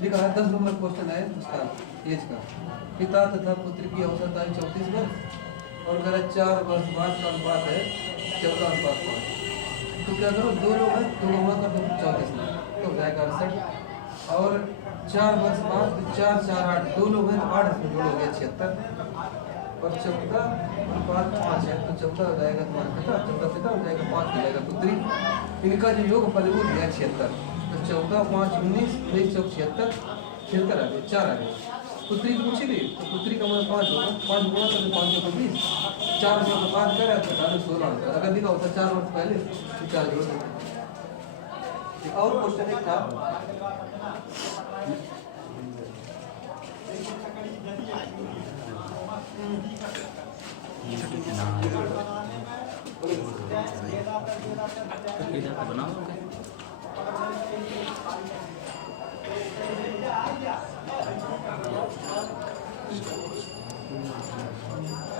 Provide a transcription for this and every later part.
लिखा है 10 number question है उसका एज का। पिता तथा पुत्र की औसत आयु 34 वर्ष और कह 4 वर्ष बाद का अनुपात है 14:5। तो क्या करो, 2 लोग हैं, 2 गुणा कर दो 34 में तो हो जाएगा 68। और 4 वर्ष बाद 4 4 8, 2 लोग हैं तो 8 इसमें जोड़ हो गया 76। और 14:5 है तो 14 हो जाएगा तुम्हारा पिता, 14 पिता हो जाएगा, 5 हो जाएगा पुत्री। इनका जो योग फल वो दिया 76। तो 14 5 19 19 चौक 76 76 आ गए, 4 आ गए। पुत्री की पूछी गई तो पुत्री का मतलब 5 होगा, 5 गुणा करके 5 चौक 20, 4 में 5 कर रहा था 16 होता। अगर लिखा होता 4 वर्ष पहले तो 4 जोड़ देते। और क्वेश्चन एक था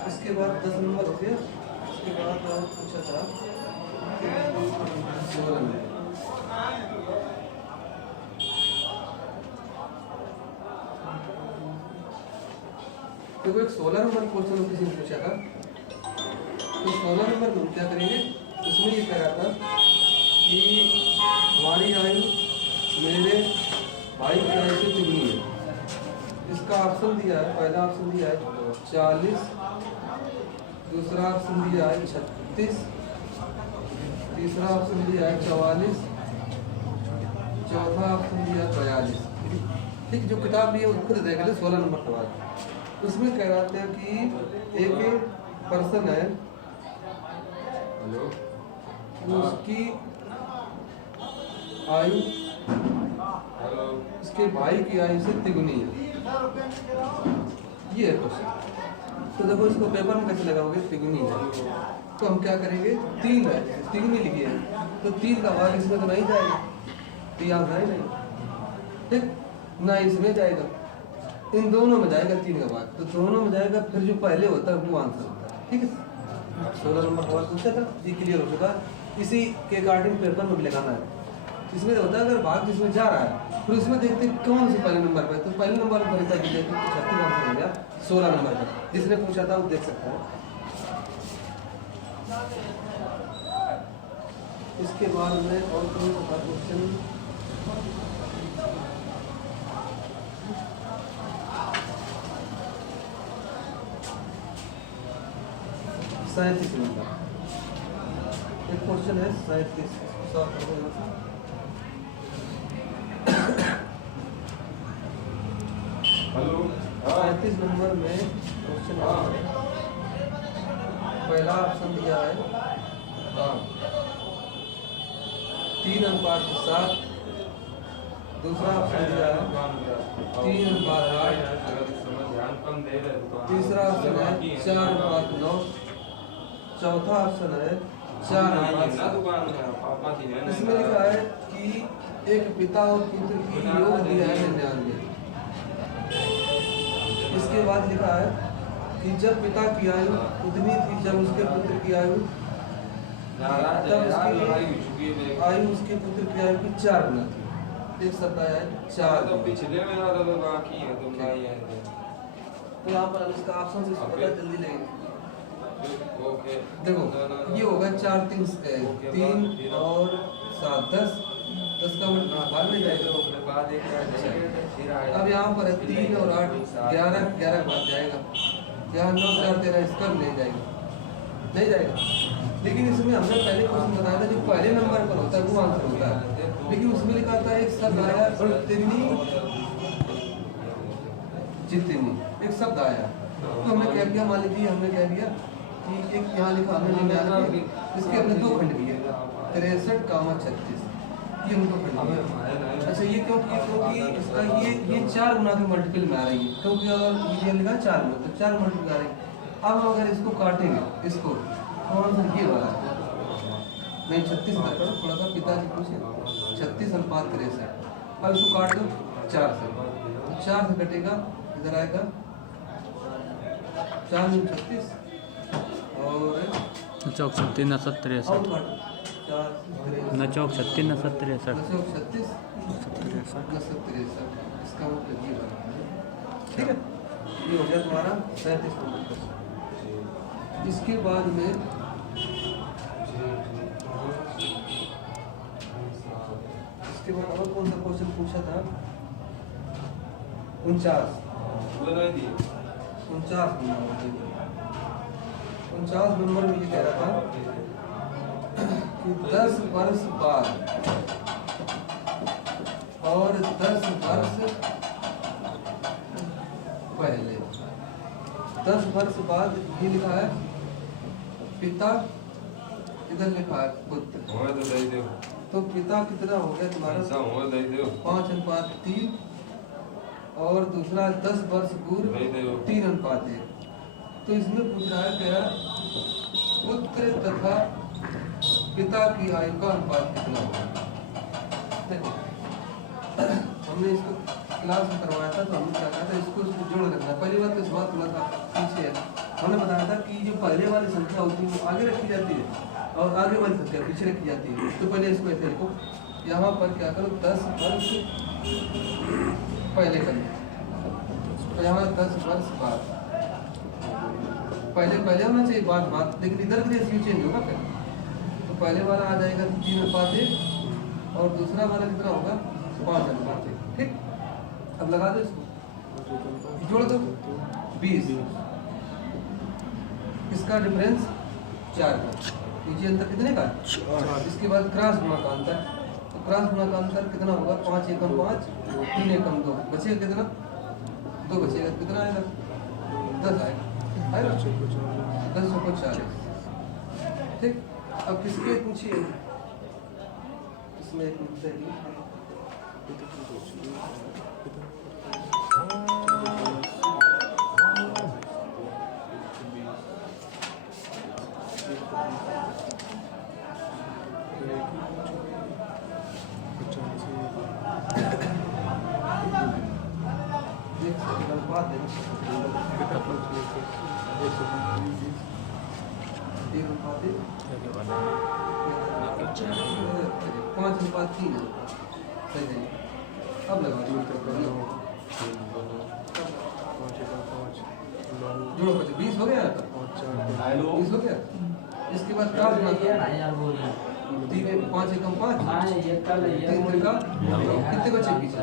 इसके बाद 10 नंबर हो गया। इसके बाद और पूछा था 16 नंबर। देखो एक 16 नंबर क्वेश्चन किसी ने पूछा था। तो 16 नंबर में क्या करेंगे, उसमें ये कह रहा था कि हमारी आयु मेरे भाई की आयु से दुगनी है। इसका ऑप्शन दिया है, पहला ऑप्शन दिया है 40, दूसरा ऑप्शन दिया है 36, तीसरा ऑप्शन दिया है 44, चौथा ऑप्शन दिया है 42। ठीक, जो किताब ली है वो खुद देख ले। 16 नंबर सवाल उसमें कह रहा था कि एक पर्सन है, उसकी आयु उसके भाई की आयु से तिगुनी है। ये है क्वेश्चन। तो देखो इसको पेपर में कैसे लगाओगे, तिगुनी है तो हम क्या करेंगे, 3 है, तिगुनी लिखी है तो 3 का भाग इसमें तो नहीं जाएगा, तो यहाँ है नहीं, ठीक ना इसमें जाएगा, इन दोनों में जाएगा 3 का भाग, तो दोनों में जाएगा, फिर जो पहले होता है वो आंसर होता है। ठीक है, 16 नंबर सवाल पूछा था, ये क्लियर हो चुका। इसी के अकॉर्डिंग पेपर में लगाना है। इसमें होता है अगर भाग जिसमें जा रहा है फिर उसमें देखते कौन से पहले नंबर पे, तो पहले नंबर पर भरता है 36 आंसर हो गया। 16 नंबर पर जिसने पूछा था वो देख सकता है। इसके बाद में और कोई क्वेश्चन 37 नंबर एक क्वेश्चन है 37 सॉल्व कर दो। 37 नंबर में क्वेश्चन है, पहला ऑप्शन दिया है 3:7, दूसरा ऑप्शन दिया है 3:8, तीसरा ऑप्शन है 4:9, चौथा ऑप्शन है 4:7। इसमें लिखा है कि एक पिता और पुत्र की योग दिया है 99। इसके बाद लिखा है कि जब पिता की आयु उतनी थी जब उसके पुत्र की आयु, तब उसकी आयु उसके पुत्र की आयु की 4 गुना थी। एक शब्द आया है 4। तो पिछले में ज्यादा तो बाकी है, तो क्या ही है। तो यहाँ पर इसका ऑप्शन से पता जल्दी लगेगा। ओके देखो ये होगा 4 3 3 और 7 10 का भाग नहीं जाएगा। अब यहाँ पर है 3 और 8 11 11 भाग जाएगा। यहाँ 9 4 13 इसका भी नहीं जाएगा, नहीं जाएगा। लेकिन इसमें हमने पहले क्वेश्चन बताया था जो पहले नंबर पर होता है वो आंसर होता है। लेकिन उसमें लिखा था एक शब्द आया जितनी, एक शब्द आया तो हमने क्या किया, मान लीजिए हमने क्या किया कि एक यहाँ लिखा हमने 99, इसके हमने 2 खंड किए 63, 36, ये उनको खंड किया। अच्छा ये क्योंकि इसका ये 4 गुना के मल्टीपल में आ रही है, क्योंकि अगर ये लिखा 4 में तो 4 मल्टीपल आ रही है। अब हम अगर इसको काटेंगे इसको तो आंसर ये वाला नहीं 36 करो, थोड़ा सा पिताजी पूछे 36:63। अब इसको काट दो 4 से, तो 4 से कटेगा इधर आएगा 4 में 36 और चौक 36 न 63 न चौक 36 न 63 36 63 इसका मतलब ये बना, ठीक है। ये हो गया तुम्हारा 37 नंबर। इसके बाद में इसके बाद और कौन सा क्वेश्चन पूछा था? 49 नंबर में ये कह रहा था कि 10 वर्ष बाद और 10 वर्ष पहले, 10 वर्ष बाद ये लिखा है पिता, इधर लिखा है पुत्र। तो पिता कितना हो गया तुम्हारा? 5:3, और दूसरा 10 वर्ष पूर्व 3:1। तो इसमें पूछ रहा है क्या, पुत्र तथा पिता की आयु का अनुपात कितना होगा। देखो हमने इसको क्लास में करवाया था, तो हमने क्या कहा था, इसको जोड़ रखना। पहली बात तो इस बात थोड़ा सा पीछे है, हमने बताया था कि जो पहले वाली संख्या होती है वो आगे रखी जाती है और आगे वाली संख्या पीछे रखी जाती है। तो पहले इसको ऐसे रखो, यहाँ पर क्या करो 10 वर्ष पहले करें, तो यहाँ 10 वर्ष बाद। पहले होना चाहिए बात, लेकिन इधर के लिए चेंज होगा फिर। तो पहले वाला आ जाएगा 3:1 और दूसरा वाला कितना होगा 5:1। ठीक, अब लगा दो इसको, जोड़ दो 20। इसका डिफरेंस 4 का, नीचे अंतर कितने का? 4। इसके बाद क्रॉस गुणा का अंतर, तो क्रॉस गुणा का अंतर कितना होगा? 5 एकम 5, 3 एकम 2, बचेगा कितना? 2 बचेगा, कितना आएगा? 10 आएगा, 10 को 40। ठीक, अब किसके पूछिए, इसमें एक मुद्दा है। अब लगा जोड़ो, 20 हो गया, 20 हो गया। इसके बाद क्या होना? 3 5 एकम 5, 3 का कितने बचे? 20,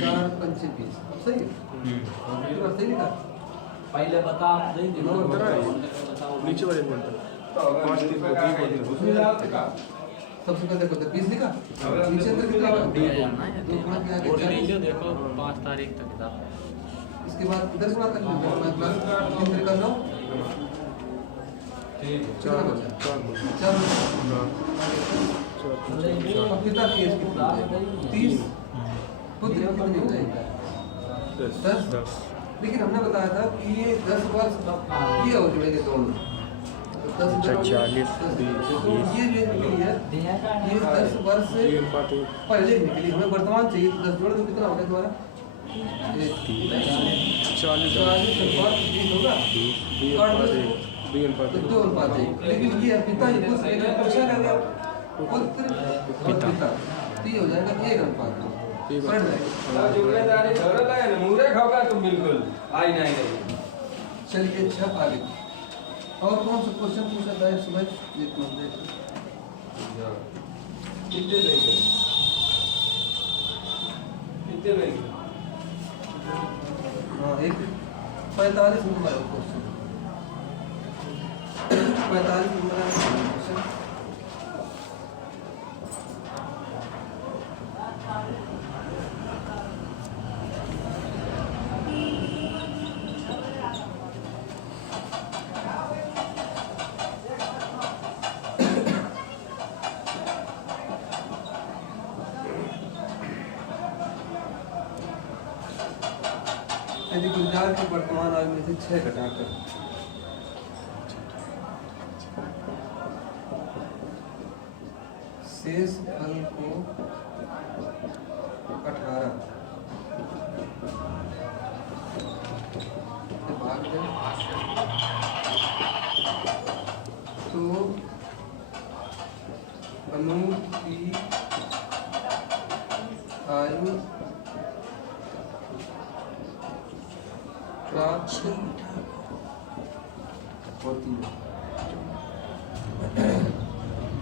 4 पंचे 20, सही है। सही लिखा, पहले बता नीचे वाले सबसे पहले देखो 20 लिखा, नीचे अंदर कितना होगा? 2 देखो 5 तारीख तक था। इसके बाद इधर गुणा कर लो, मैं क्लास कितने कर रहा हूँ? 4 बचा, 4। अब पिता की एज कितनी है? 30। पुत्र की कितनी हो जाएगी? 10। लेकिन हमने बताया था कि ये 10 वर्ष ये हो जुड़ेंगे दोनों, 10 40 ये निकली है, ये 10 वर्ष से पहले निकली। हमें वर्तमान चाहिए, तो 10 जोड़ दो, कितना होगा तुम्हारा? 40 होगा, 2:1। लेकिन ये पिता ही पुत्र, लेकिन पूछा गया पुत्र पिता, तो ये हो जाएगा 1:1। जिम्मेदारी मुझे खाओगा तुम बिल्कुल आई नहीं। चलिए अच्छा आगे और कौन सा क्वेश्चन पूछा था सुबह? कितने लेंगे? हाँ, एक 45 नंबर है क्वेश्चन, 45 नंबर है क्वेश्चन। यदि गुजरात के वर्तमान आयु में से 6 घटाकर शेष फल को 18 से भाग दें तो अनु की आयु प्राप्त होती है।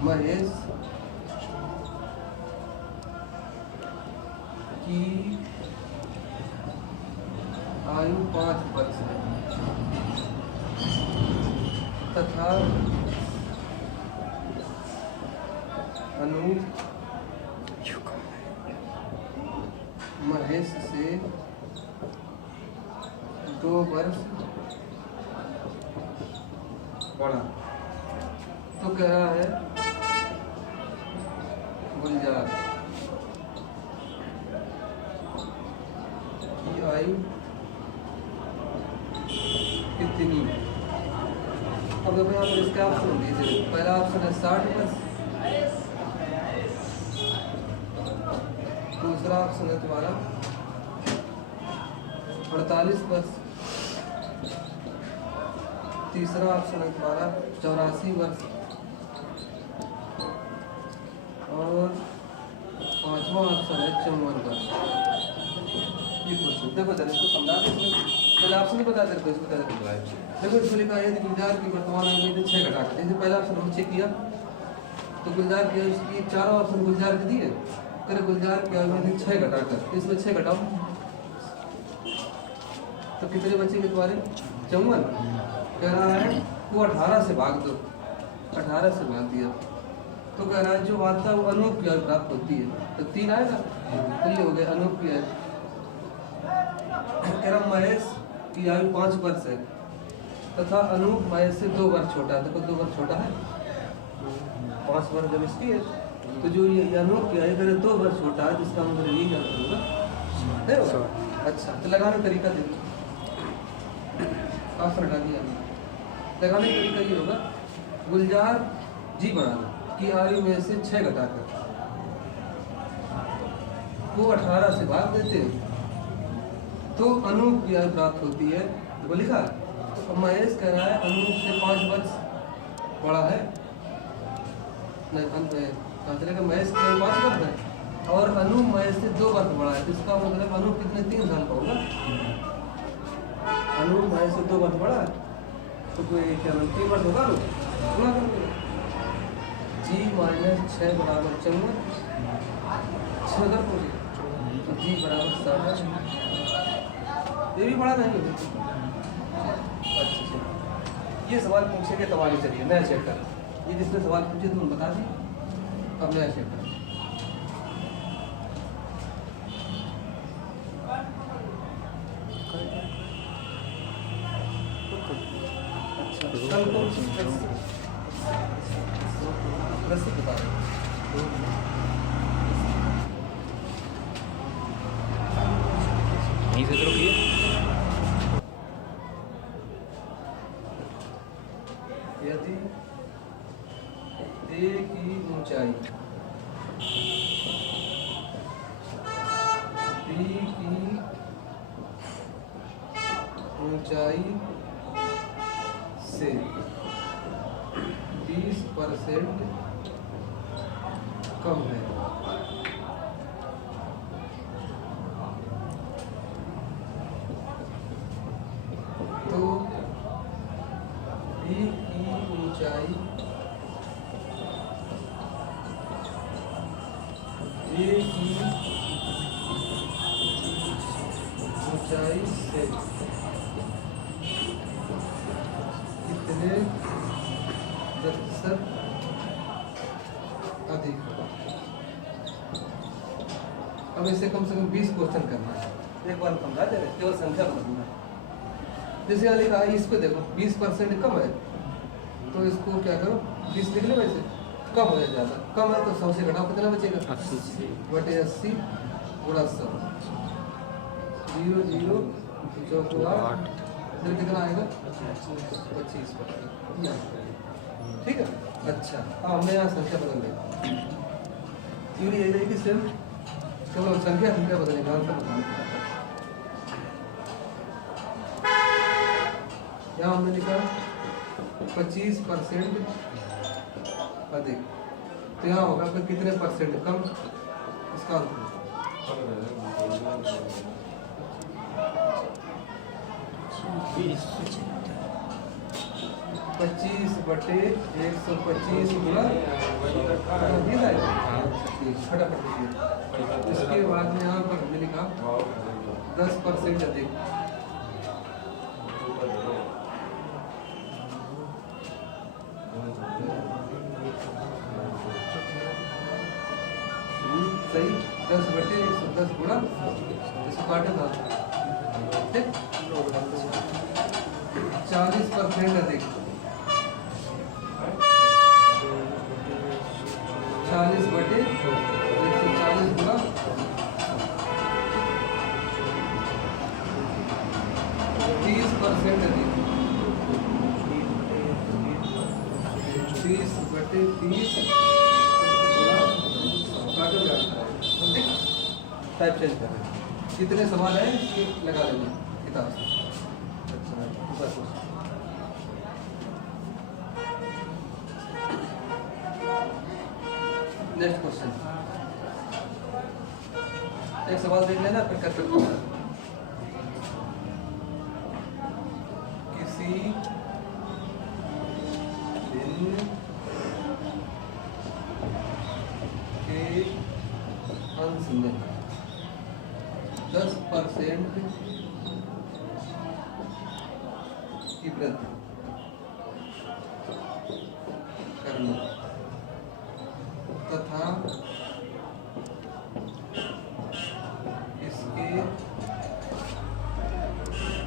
महेश की आयु 5 वर्ष है तथा अनूप महेश से 2 वर्ष बड़ा। तो कह रहा है गुलजार की आयु कितनी। अब देखो यहाँ पर इसका ऑप्शन दीजिए। पहला ऑप्शन है 60 वर्ष, दूसरा ऑप्शन है तुम्हारा 48 वर्ष, तीसरा ऑप्शन है तुम्हारा 84 वर्ष और पांचवा ऑप्शन है 54 वर्ष। ये क्वेश्चन देखो जरा इसको समझा दो। पहले ऑप्शन नहीं बता तेरे को, इसको बता दे। देखो इसको लिखा है यदि गुलजार की वर्तमान आयु में 6 घटा के, जैसे पहला ऑप्शन हम चेक किया तो गुलजार की आयु की चारों ऑप्शन गुलजार के दिए। तेरे गुलजार की आयु में 6 घटाकर, इसमें 6 घटाओ तो कितने बचेंगे तुम्हारे 54। कह रहा है वो 18 से भाग दो, 18 से भाग दिया तो कह रहा है जो आता है वो अनूप की आयु प्राप्त होती है। तो 3 आएगा तो ये हो गया अनूप की आयु। कह रहा महेश की आयु 5 वर्ष है तथा अनूप महेश से 2 वर्ष छोटा है। देखो 2 वर्ष छोटा है, 5 वर्ष जब इसकी है तो जो ये अनूप की आयु करे 2 वर्ष छोटा है, जिसका मतलब ये क्या होगा। अच्छा तो लगाने का तरीका देखो, ऑप्शन हटा दिया। लगाने का तरीका ये होगा गुलजार जी बनाना की आयु में से 6 घटाकर वो 18 से भाग देते हैं तो अनूप की आयु प्राप्त होती है। वो लिखा तो महेश कह रहा है अनूप से 5 वर्ष बड़ा है, नहीं महेश के 5 वर्ष है और अनूप महेश से 2 वर्ष बड़ा है। इसका मतलब अनूप कितने 3 साल का होगा। अनूप महेश से 2 वर्ष बड़ा है तो कोई क्या 3 वर्ष होगा ना, जी माइनस 6 बराबर 54, 6 तो जी बराबर 60। ये भी बड़ा नहीं होगा। अच्छा ये सवाल पूछेंगे तबाली। चलिए नया चैप्टर, ये जिसने सवाल पूछे तुम बता दी। अब नया चैप्टर कल कौन सी रस्सी बता रहे यहीं से शुरू किए। यदि ए की ऊंचाई बी की ऊंचाई से 20% कम है तो बी की ऊंचाई ए की ऊंचाई से कितने प्रतिशत अधिक होगा। अब इसे कम से कम 20 क्वेश्चन करना है। एक बार समझा दे रहे, केवल संख्या बदलना है। जैसे यहाँ लिखा है इस पे देखो 20% कम है तो इसको क्या करो 20 लिख लो, वैसे कम हो जाए ज़्यादा, कम है तो 100 से घटाओ कितना बचेगा 80/80 गुणा 100 0 0 8 फिर कितना आएगा 25%। ठीक है। अच्छा अब हमने यहाँ संख्या बदल दी, यही रहेगी सेम, केवल संख्या बदलेगा। यहाँ हमने लिखा 25% अधिक, तो यहाँ होगा फिर कितने परसेंट कम, इसका पच्चीस बटे 125 गुना फटाफट लिखिए। इसके बाद में यहाँ पर हमने लिखा 10% अधिक। सही 10 बटे 110 गुना इसको काटे ना, ठीक 40% अधिक। 40 बटे 140 गुना 30% अधिक। 30 बटे 30 गुना काटो जाता है, ठीक टाइप चेंज कर रहे हैं। कितने सवाल हैं इसके लगा लेंगे किताब से। अच्छा नेक्स्ट क्वेश्चन, एक सवाल देख लेना फिर कर सकते हैं। किसी दिन के अंश में 10% की वृद्धि करना तथा इसके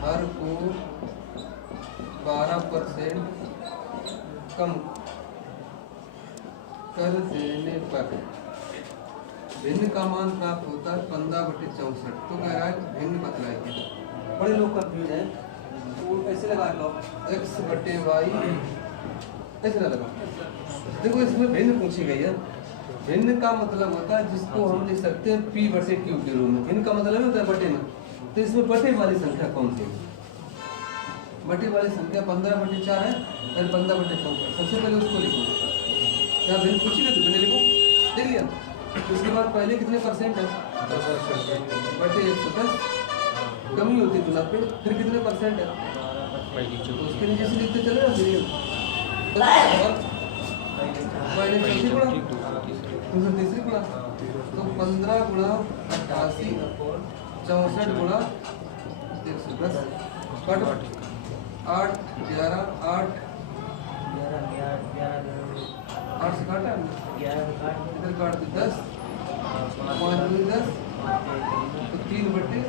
हर को 12% कम कर देने पर भिन्न का मान प्राप्त होता है 15/64। तो कह रहा है भिन्न बतलाइए। बड़े लोग कंफ्यूज हैं, वो कैसे लगाएगा x बटे वाई, ऐसे ना लगा। देखो इसमें भिन्न पूछी गई है। भिन्न का मतलब होता है जिसको हम लिख सकते हैं p बटे q के रूप में। भिन्न का मतलब होता है बटे में। तो इसमें बटे वाली संख्या कौन सी है? बटे वाली संख्या 15/4 है और 15/64। सबसे पहले उसको लिखो। क्या भिन्न पूछी गई तो भिन्न लिखो, देख लिया। उसके बाद पहले कितने परसेंट है? 10% बटे 110, कमी होती है गुना पे, फिर कितने परसेंट है? तो उसके नीचे से लिखते चले ना फिर पहले चौथी गुणा, दूसरा तीसरी गुणा। तो 15 गुणा 88 64 गुणा 110 कट 8 11 8 8 से काटा इधर काट दे 10 5 2 10 तो 3/16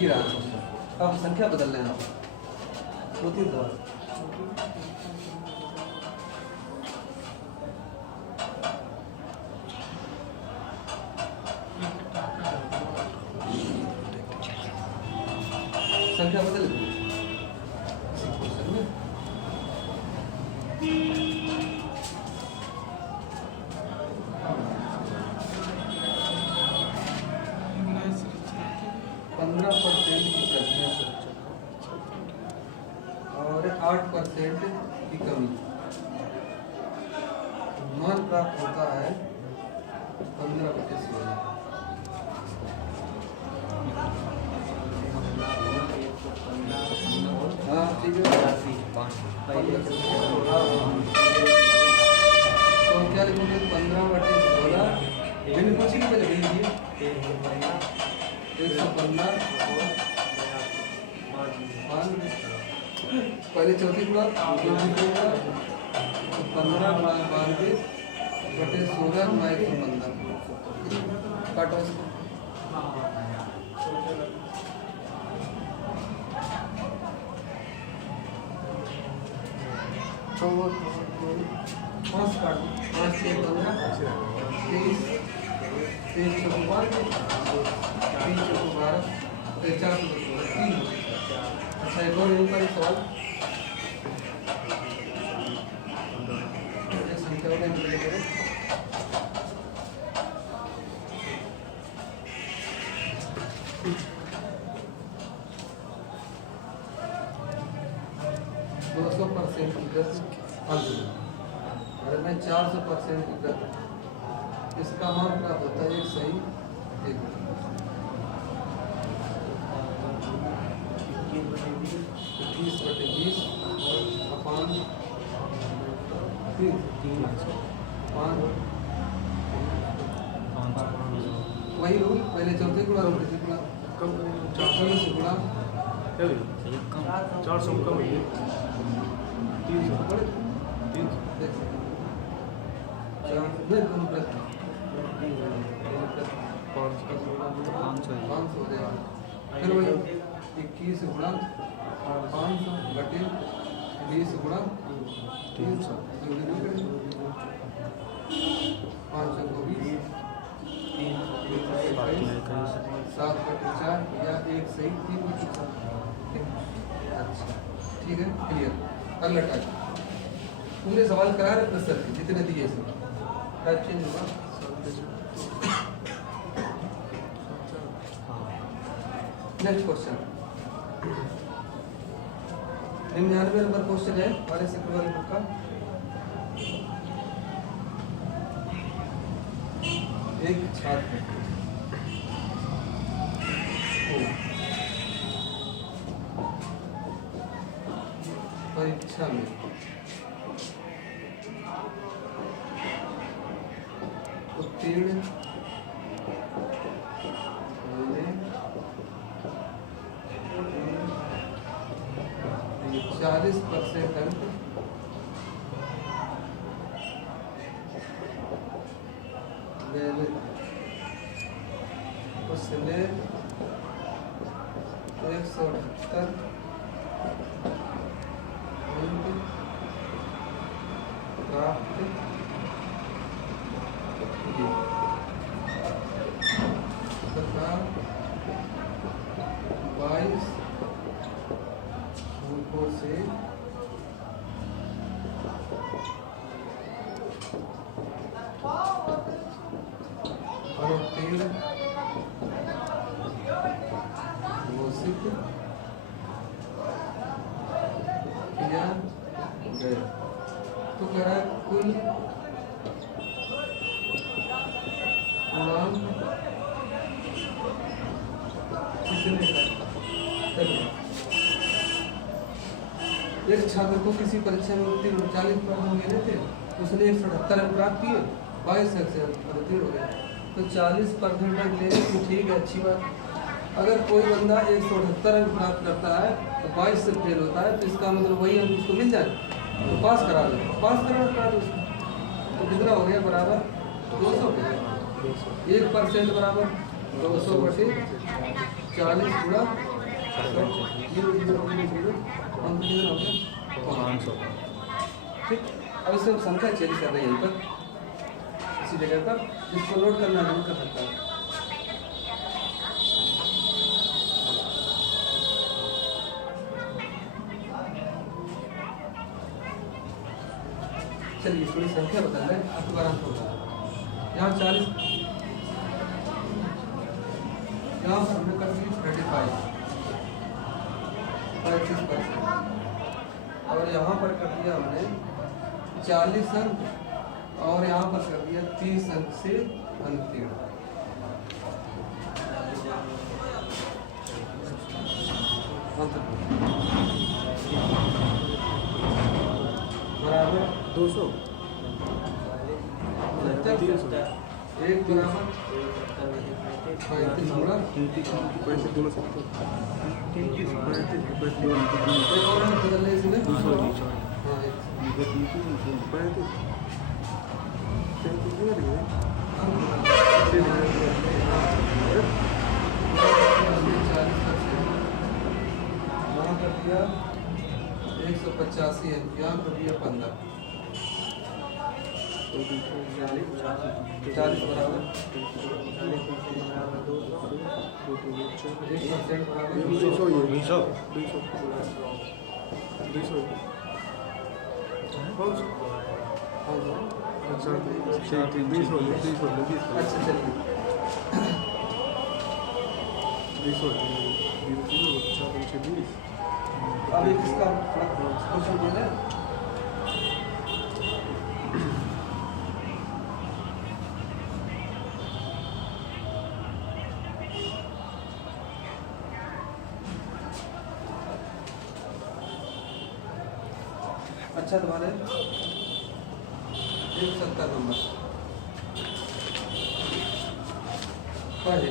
ये रहा। अब संख्या बदल लेना 2-3 बार। संख्या बदल लो। और 8% की कमी मान प्राप्त होता है 15/16। हाँ ठीक है। तो क्या लिखोगे? 15/16 भिन्न पूछी पहले भिन्न दिए 115 पहले चौथी गुणा 15 गुणा 92/16 गुणा 115 काटो इसको। तो 5 काट 5 से 15 23 23 चौको 12 3 चौको 12 4 चौको 3। अच्छा एक और यहीं पर एक सवाल संख्या में मिले करें। अगर मैं 400% की करता इसका मान प्राप्त होता है 1 एक मिनट। 21/20 और अपान 5 वही रूल पहले चौथे गुणा और प्रति गुणा कम चार से गुणा 400 कम है 300 देख चार नहीं दोनों प्रति 500 हो जाएगा फिर वही 21 गुणा 500 बटे 20 गुणा 300 500 को 20 7/4 या 1 सही 3/4 अच्छा ठीक है क्लियर। अगला टाइप तुमने सवाल करा रहे प्रेशर के जितने दिए इसमें टाइप चेंज होगा। नेक्स्ट क्वेश्चन 99 नंबर क्वेश्चन है हमारे सेक्टर वाले बुक का। एक छात्र परीक्षा में उत्तीर्ण होने 40% अंक उसने 178 अंक प्राप्त किए तथा 22 अंकों से अनुत्तीर्ण घोषित किया गया। तो कह रहा है कुल पूर्णांक कितने का। एक छात्र को किसी परीक्षा में उत्तीर्ण 40 अंक मिले थे, उसने 178 अंक प्राप्त किए, 22 अंक से उत्तीर्ण हो गए। तो 40% अंक लेने की ठीक है, अच्छी बात। अगर कोई बंदा 178 अंक प्राप्त करता है तो 22 से फेल होता है, तो इसका मतलब वही अंक उसको मिल जाए तो पास करा दो, पास करा उसको। तो कितना हो गया बराबर 200 1% बराबर 200/40 गुणा 100 अंक कितना हो गया 500। ठीक, अब इसे संख्या चेंज कर रहे हैं यहीं पर इसी जगह पर, इसको नोट करना नहीं कर सकता है। चलिए थोड़ी संख्या बदल रहे हैं, आपको आराम होगा। यहाँ 40 यहाँ हमने कर दी 35 35%, और यहाँ पर कर दिया हमने 40 अंक, और यहाँ पर कर दिया 30 अंक से अनुत्तीर्ण। बराबर 200 एक बराबर 35 गुणा पैसे दोनों से एक और अंक बदलने इसमें हाँ एक 185 है, यहाँ कर दिया 15 40 बराबर 1% बराबर अच्छा चलिए 20 अब एक इसका क्वेश्चन देना है। अच्छा तुम्हारे 170 नंबर पहले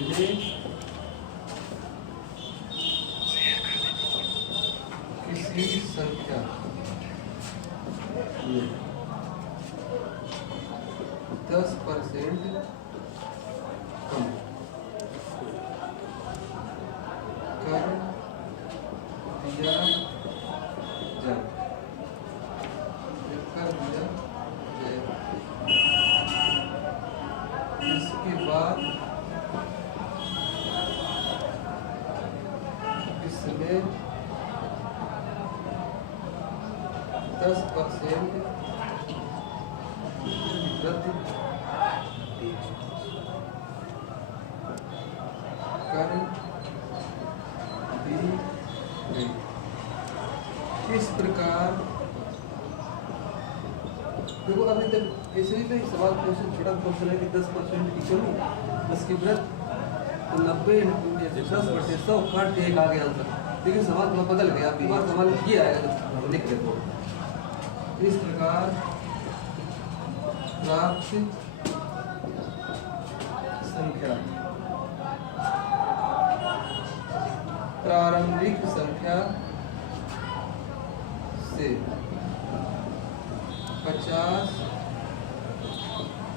किसी संख्या में 10% कम कर दिया जाए इसके बाद इसमें 10% वृद्धि कर दी गई। इस प्रकार देखो अभी तक ऐसे ही तो सवाल क्वेश्चन छोटा क्वेश्चन है कि 10% की कमी 10 की वृद्धि तो 90 × 10/100 काट एक आ गया आंसर। लेकिन सवाल थोड़ा बदल गया। अभी बार सवाल ये आएगा जब लिख रहे हो इस प्रकार प्राप्त संख्या प्रारंभिक संख्या से 50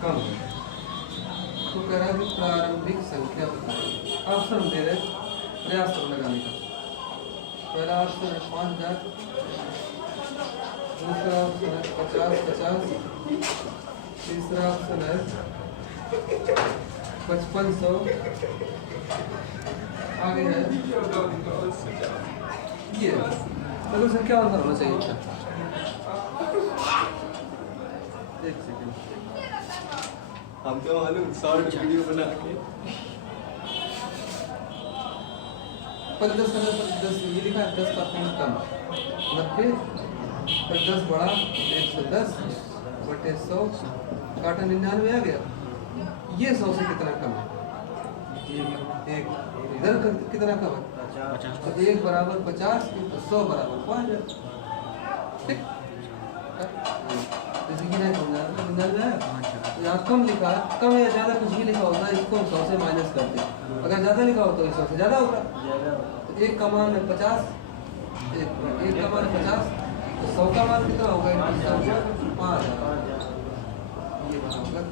कम है। तो कह रहा है कि प्रारंभिक संख्या बताइए। ऑप्शन दे रहे प्रयास करो लगाने का। पहला ऑप्शन है 5000, दूसरा ऑप्शन है 50-50, तीसरा ऑप्शन है 5500, आगे है ये तो संख्या आंसर होना चाहिए। एक सेकंड हमको मालूम शॉर्ट वीडियो बना के 10 ये लिखा है 10% कम 90 पर 10 बढ़ा 110/100 काटा 99 आ गया। ये 100 से कितना कम है? एक इधर कितना कम है? 50। तो 1 बराबर 50 तो 100 बराबर 5। ठीक जैसे कि नहीं समझा तो यहाँ कम लिखा है। कम या ज़्यादा कुछ भी लिखा होता है इसको 100 से माइनस करते हैं। अगर ज़्यादा लिखा हो तो 100 से ज़्यादा होगा। तो 1 का मान है 50, 1 का मान है 50 तो 100 का मान कितना होगा? 5,000। ये बराबर